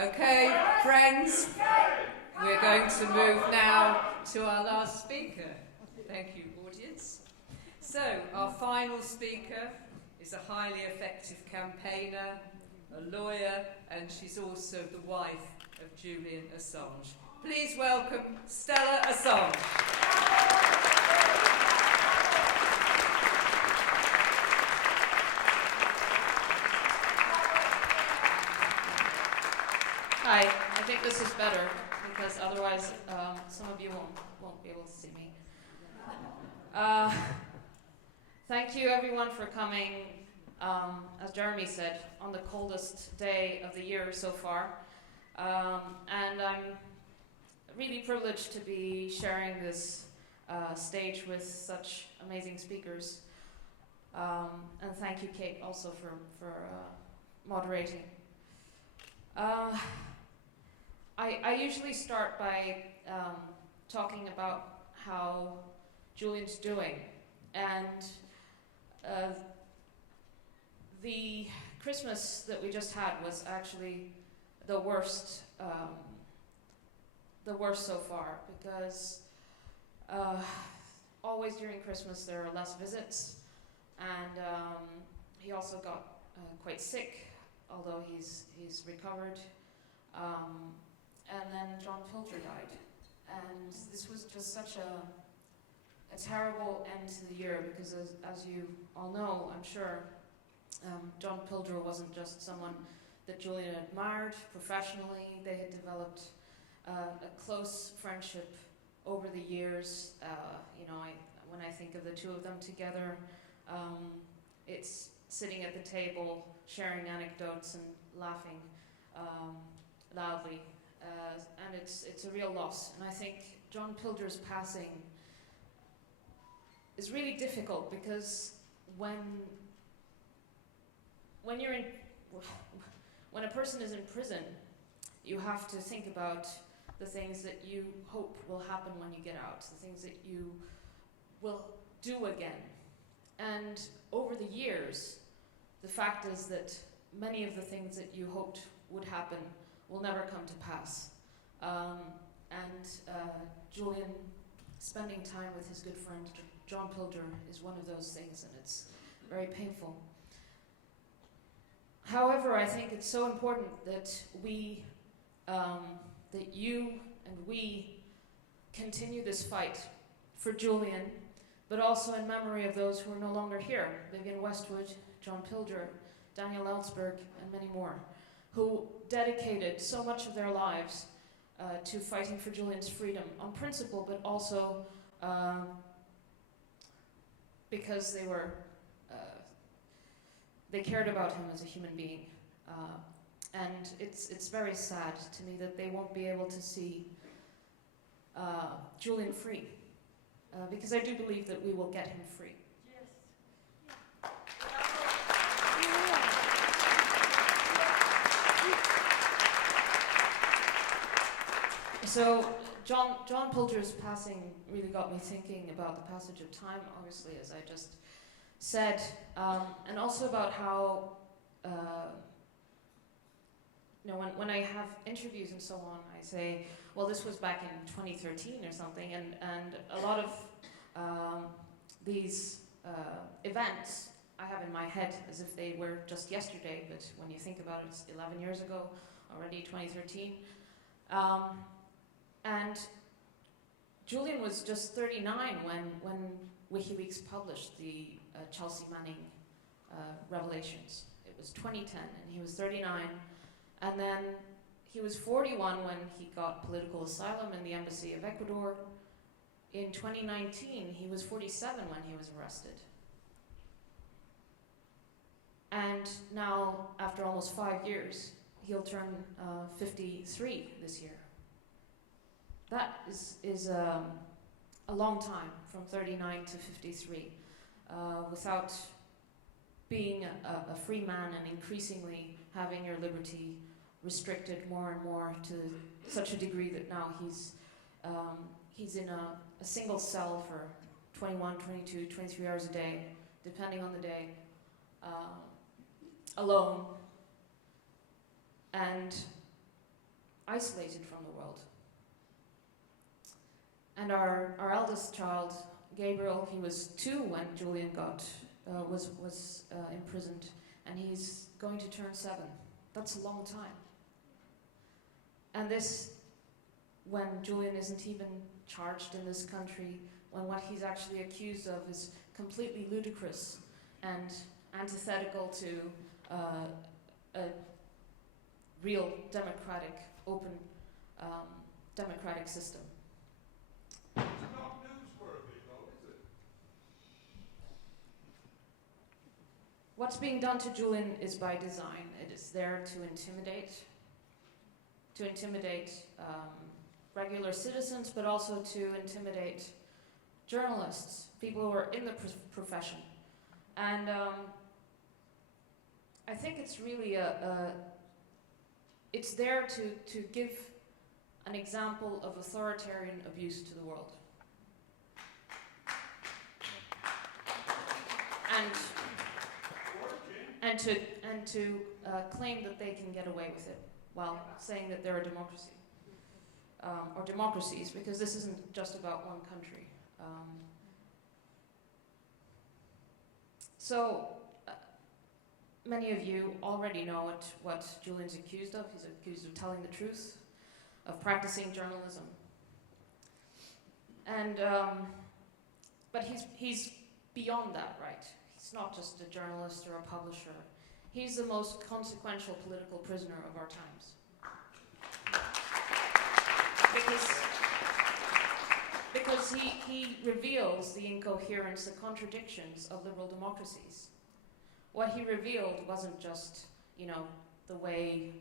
Okay, friends, we're going to move now to our last speaker. Thank you, audience. So, our final speaker is a highly effective campaigner, a lawyer, and she's also the wife of Julian Assange. Please welcome Stella Assange. Hi, I think this is better because otherwise some of you won't be able to see me. Thank you everyone for coming, as Jeremy said, on the coldest day of the year so far. And I'm really privileged to be sharing this stage with such amazing speakers. And thank you, Kate, also for moderating. I usually start by talking about how Julian's doing, and the Christmas that we just had was actually the worst so far, because always during Christmas there are less visits, and he also got quite sick, although he's recovered. And then John Pilger died. And this was just such a terrible end to the year, because as you all know, I'm sure, John Pilger wasn't just someone that Julian admired professionally. They had developed a close friendship over the years. When I think of the two of them together, it's sitting at the table, sharing anecdotes and laughing loudly. And it's a real loss. And I think John Pilger's passing is really difficult, because when a person is in prison, you have to think about the things that you hope will happen when you get out, the things that you will do again. And over the years, the fact is that many of the things that you hoped would happen will never come to pass. Julian spending time with his good friend John Pilger is one of those things, and it's very painful. However, I think it's so important that we, that you and we continue this fight for Julian, but also in memory of those who are no longer here: Vivienne Westwood, John Pilger, Daniel Ellsberg, and many more, who dedicated so much of their lives to fighting for Julian's freedom on principle, but also because they cared about him as a human being. And it's very sad to me that they won't be able to see Julian free, because I do believe that we will get him free. So John Pilger's passing really got me thinking about the passage of time, obviously, as I just said, and also about how, when I have interviews and so on, I say, well, this was back in 2013 or something, and a lot of these events I have in my head as if they were just yesterday, but when you think about it, it's 11 years ago, already 2013. And Julian was just 39 when WikiLeaks published the Chelsea Manning revelations. It was 2010, and he was 39. And then he was 41 when he got political asylum in the Embassy of Ecuador. In 2019, he was 47 when he was arrested. And now, after almost 5 years, he'll turn 53 this year. That is a long time, from 39 to 53, without being a free man and increasingly having your liberty restricted more and more to such a degree that now he's in a single cell for 21, 22, 23 hours a day, depending on the day, alone, and isolated from the world. And our eldest child, Gabriel, he was 2 when Julian was imprisoned, and he's going to turn 7. That's a long time. And this, when Julian isn't even charged in this country, when what he's actually accused of is completely ludicrous and antithetical to a real democratic, open democratic system. It's not newsworthy, though, is it? What's being done to Julian is by design. It is there to intimidate regular citizens, but also to intimidate journalists, people who are in the profession. And I think it's really it's there to give an example of authoritarian abuse to the world. And to claim that they can get away with it while saying that they're a democracy. Or democracies, because this isn't just about one country. Many of you already know what Julian's accused of. He's accused of telling the truth, of practicing journalism. And, but he's beyond that, right? He's not just a journalist or a publisher. He's the most consequential political prisoner of our times. Because he reveals the incoherence, the contradictions of liberal democracies. What he revealed wasn't just, the way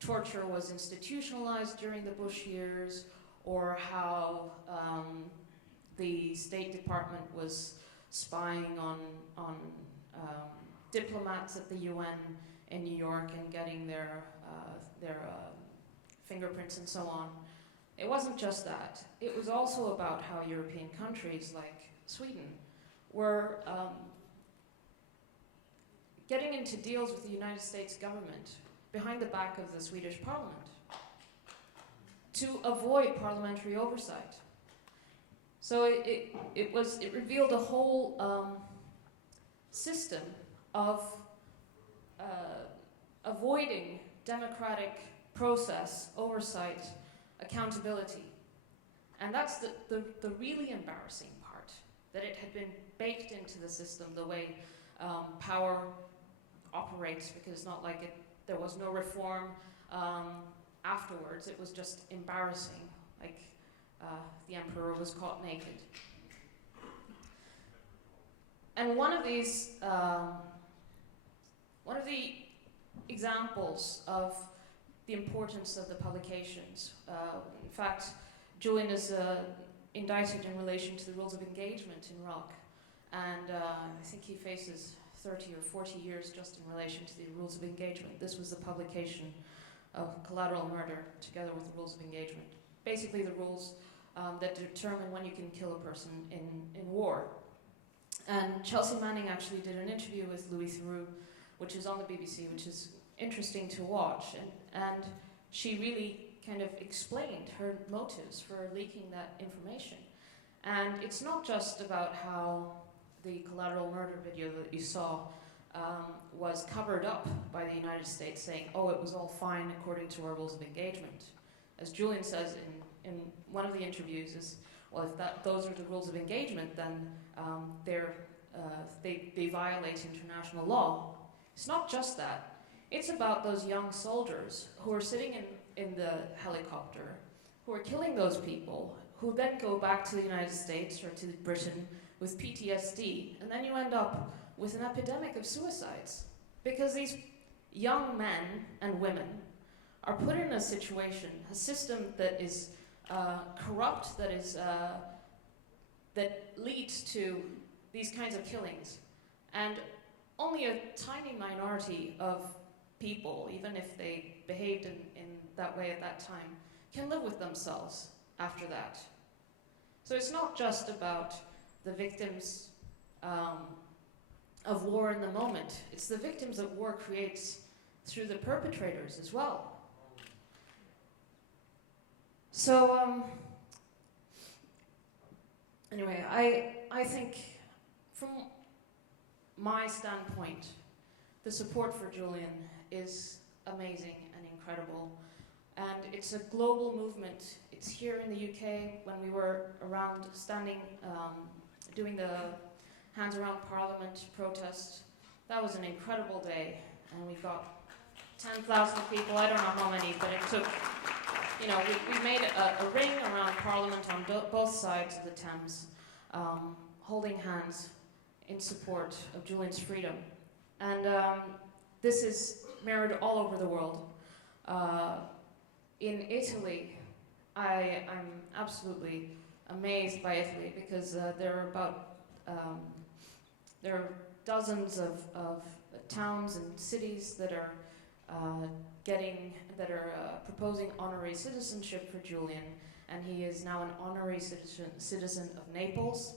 torture was institutionalized during the Bush years, or how the State Department was spying on diplomats at the UN in New York and getting their fingerprints and so on. It wasn't just that. It was also about how European countries like Sweden were getting into deals with the United States government behind the back of the Swedish parliament to avoid parliamentary oversight. So it revealed a whole system of avoiding democratic process, oversight, accountability. And that's the really embarrassing part, that it had been baked into the system, the way power operates, because it's not like there was no reform afterwards. It was just embarrassing, like the emperor was caught naked. And one of the examples of the importance of the publications. In fact, Julian is indicted in relation to the rules of engagement in Iraq, and I think he faces 30 or 40 years just in relation to the rules of engagement. This was the publication of Collateral Murder together with the rules of engagement. Basically the rules that determine when you can kill a person in war. And Chelsea Manning actually did an interview with Louis Theroux, which is on the BBC, which is interesting to watch, and she really kind of explained her motives for leaking that information. And it's not just about how the Collateral Murder video that you saw was covered up by the United States, saying, oh, it was all fine according to our rules of engagement. As Julian says in one of the interviews is, well, if those are the rules of engagement, then they violate international law. It's not just that. It's about those young soldiers who are sitting in the helicopter, who are killing those people, who then go back to the United States or to Britain with PTSD, and then you end up with an epidemic of suicides. Because these young men and women are put in a situation, a system that is corrupt, that leads to these kinds of killings. And only a tiny minority of people, even if they behaved in that way at that time, can live with themselves after that. So it's not just about the victims of war in the moment. It's the victims that war creates through the perpetrators as well. So, anyway, I think from my standpoint, the support for Julian is amazing and incredible. And it's a global movement. It's here in the UK when we were around standing, doing the Hands Around Parliament protest. That was an incredible day. And we got 10,000 people, I don't know how many, but it took, you know, we made a ring around Parliament on both sides of the Thames, holding hands in support of Julian's freedom. And this is mirrored all over the world. In Italy, I'm absolutely amazed by Italy because there are dozens of towns and cities that are proposing honorary citizenship for Julian, and he is now an honorary citizen of Naples.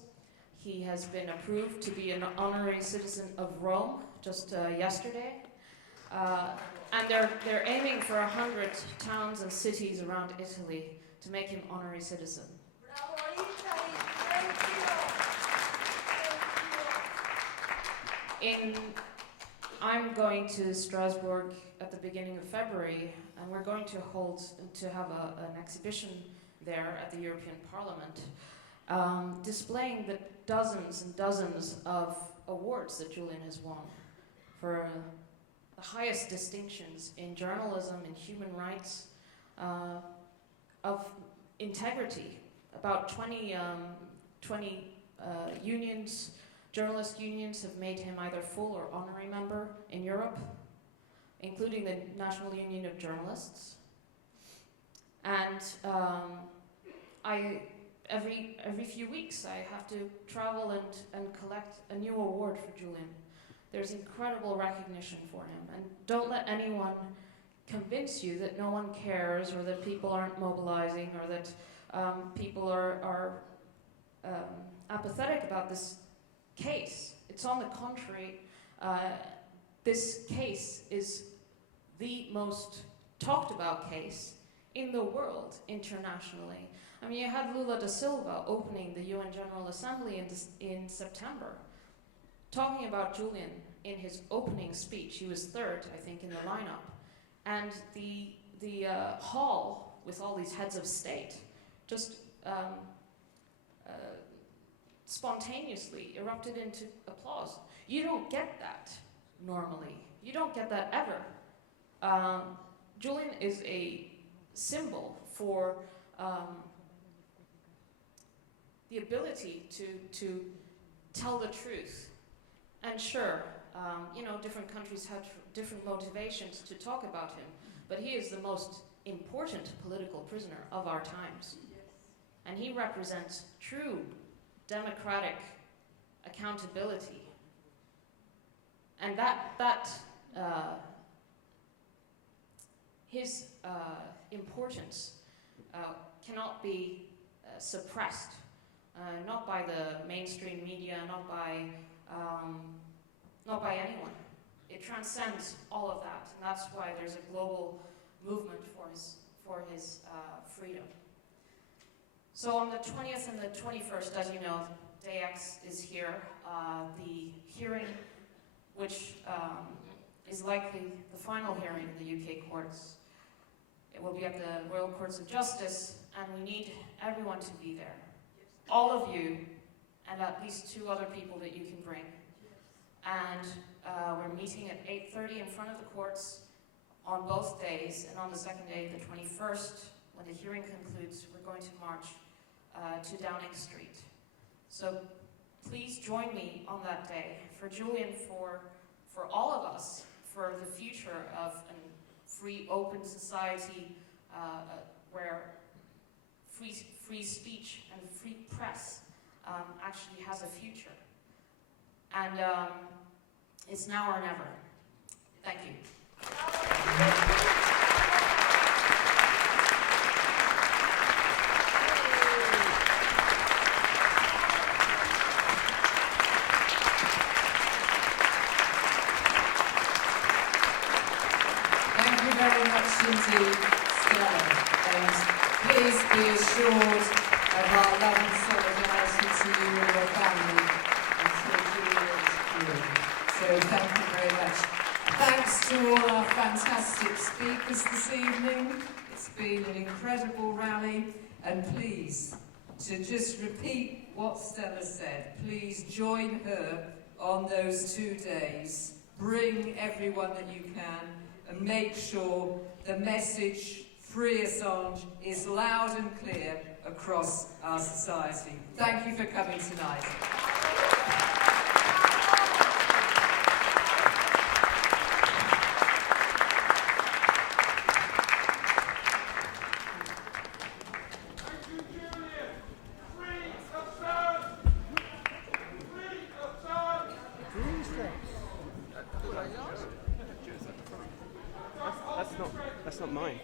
He has been approved to be an honorary citizen of Rome just yesterday. And they're aiming for 100 towns and cities around Italy to make him honorary citizen. Bravo, Italy! Thank you! I'm going to Strasbourg at the beginning of February, and we're going to have an exhibition there at the European Parliament, displaying the dozens and dozens of awards that Julian has won for the highest distinctions in journalism, in human rights, of integrity. About 20 unions, journalist unions, have made him either full or honorary member in Europe, including the National Union of Journalists. And every few weeks I have to travel and collect a new award for Julian. There's incredible recognition for him. And don't let anyone convince you that no one cares, or that people aren't mobilizing, or that people are apathetic about this case. It's on the contrary. This case is the most talked about case in the world internationally. I mean, you had Lula da Silva opening the UN General Assembly in September, talking about Julian in his opening speech. He was third, I think, in the lineup. And the hall with all these heads of state just spontaneously erupted into applause. You don't get that normally. You don't get that ever. Julian is a symbol for the ability to tell the truth. And sure, you know, different countries had different motivations to talk about him, but he is the most important political prisoner of our times. And he represents true democratic accountability. And his importance cannot be suppressed, not by the mainstream media, not by anyone. It transcends all of that, and that's why there's a global movement for his freedom. So on the 20th and the 21st, as you know, DEX is here. The hearing, which is likely the final hearing in the UK courts, it will be at the Royal Courts of Justice, and we need everyone to be there. All of you, and at least 2 other people that you can bring. And we're meeting at 8:30 in front of the courts on both days, and on the second day, the 21st, when the hearing concludes, we're going to march to Downing Street. So please join me on that day for Julian, for all of us, for the future of a free, open society where free speech and free press actually has a future. And it's now or never. Thank you. indeed, Stella. And please be assured of our love and solidarity to you and your family until Julian is through. So thank you very much. Thanks to all our fantastic speakers this evening. It's been an incredible rally. And please, to just repeat what Stella said, please join her on those 2 days. Bring everyone that you can and make sure the message, Free Assange, is loud and clear across our society. Thank you for coming tonight. Thank you, Julian. Free Assange! Free Assange! That's not mine.